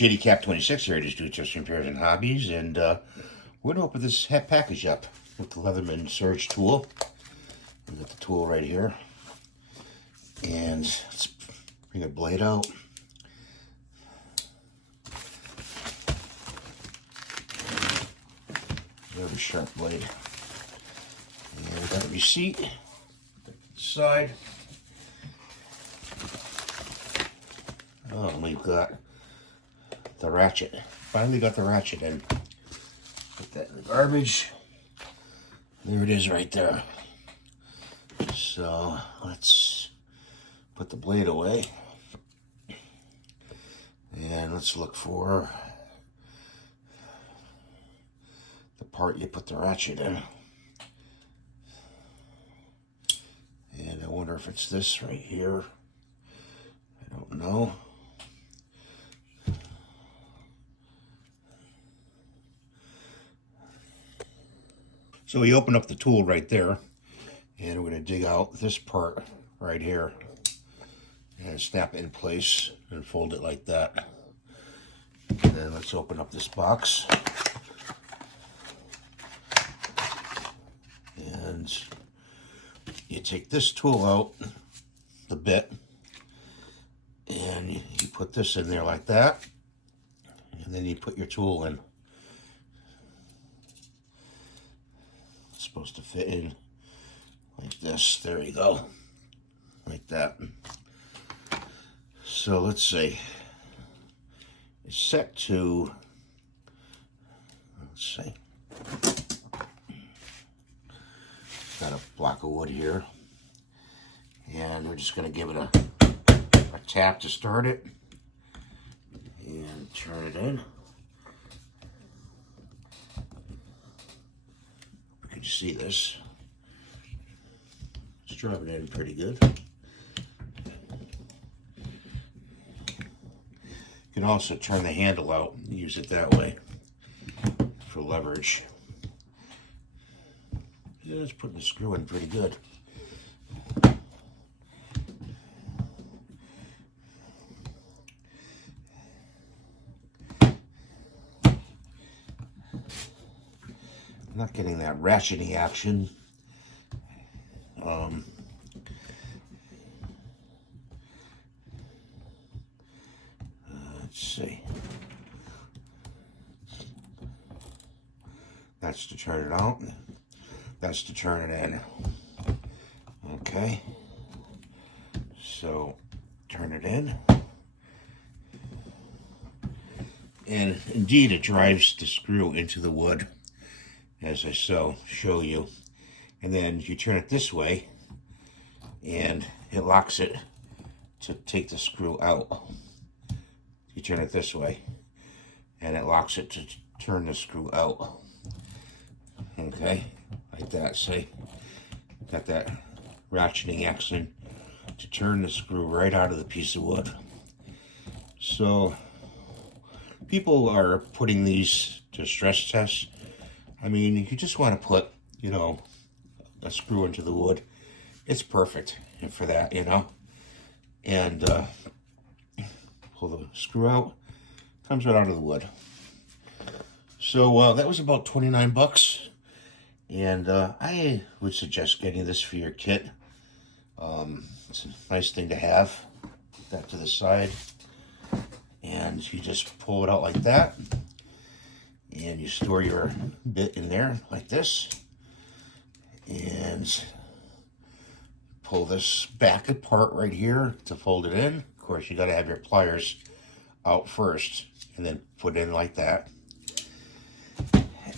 JDCap26 here, just do it just repairs and hobbies, and we're gonna open this package up with the Leatherman Surge tool. We got the tool right here, and let's bring a blade out. Very sharp blade. And we got a receipt. Side. Oh, and we've got the ratchet. Finally got the ratchet in. Put that in the garbage. There it is right there. So let's put the blade away. And let's look for the part you put the ratchet in. And I wonder if it's this right here. I don't know. So we open up the tool right there, and we're going to dig out this part right here and snap it in place and fold it like that. And then let's open up this box. And you take this tool out, the bit, and you put this in there like that, and then you put your tool in. It's supposed to fit in like this. There you go, like that. So let's see, it's set to, let's see, got a block of wood here, and we're just going to give it a tap to start it and turn it in. Can you see this? It's driving in pretty good. You can also turn the handle out and use it that way for leverage. Yeah, it's putting the screw in pretty good. I'm not getting that ratcheting action. Let's see. That's to turn it out. That's to turn it in. Okay. So turn it in. And indeed, it drives the screw into the wood, as I show you. And then you turn it this way, and it locks it to take the screw out. You turn it this way, and it locks it to turn the screw out. Okay, like that. See, got that ratcheting action to turn the screw right out of the piece of wood. So people are putting these to stress tests. I mean, you just want to put, you know, a screw into the wood. It's perfect for that, you know. And pull the screw out, comes right out of the wood. So that was about 29 bucks. And I would suggest getting this for your kit. It's a nice thing to have. Put that to the side. And you just pull it out like that. And you store your bit in there like this. And pull this back apart right here to fold it in. Of course, you got to have your pliers out first and then put it in like that.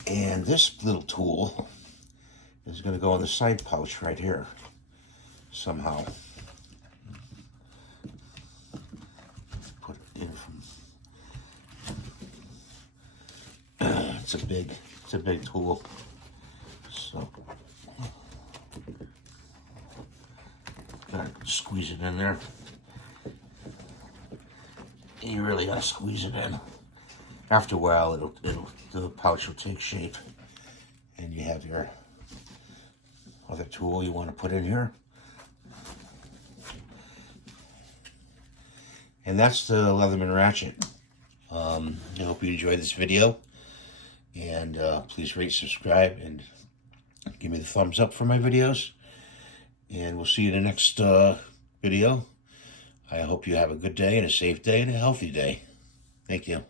And this little tool is going to go in the side pouch right here somehow. Put it in from. It's a big tool. So gotta squeeze it in there. You really gotta squeeze it in. After a while, the pouch will take shape, and you have your other tool you want to put in here. And that's the Leatherman ratchet. I hope you enjoyed this video, and please rate, subscribe, and give me the thumbs up for my videos, and we'll see you in the next video. I hope you have a good day and a safe day and a healthy day. Thank you.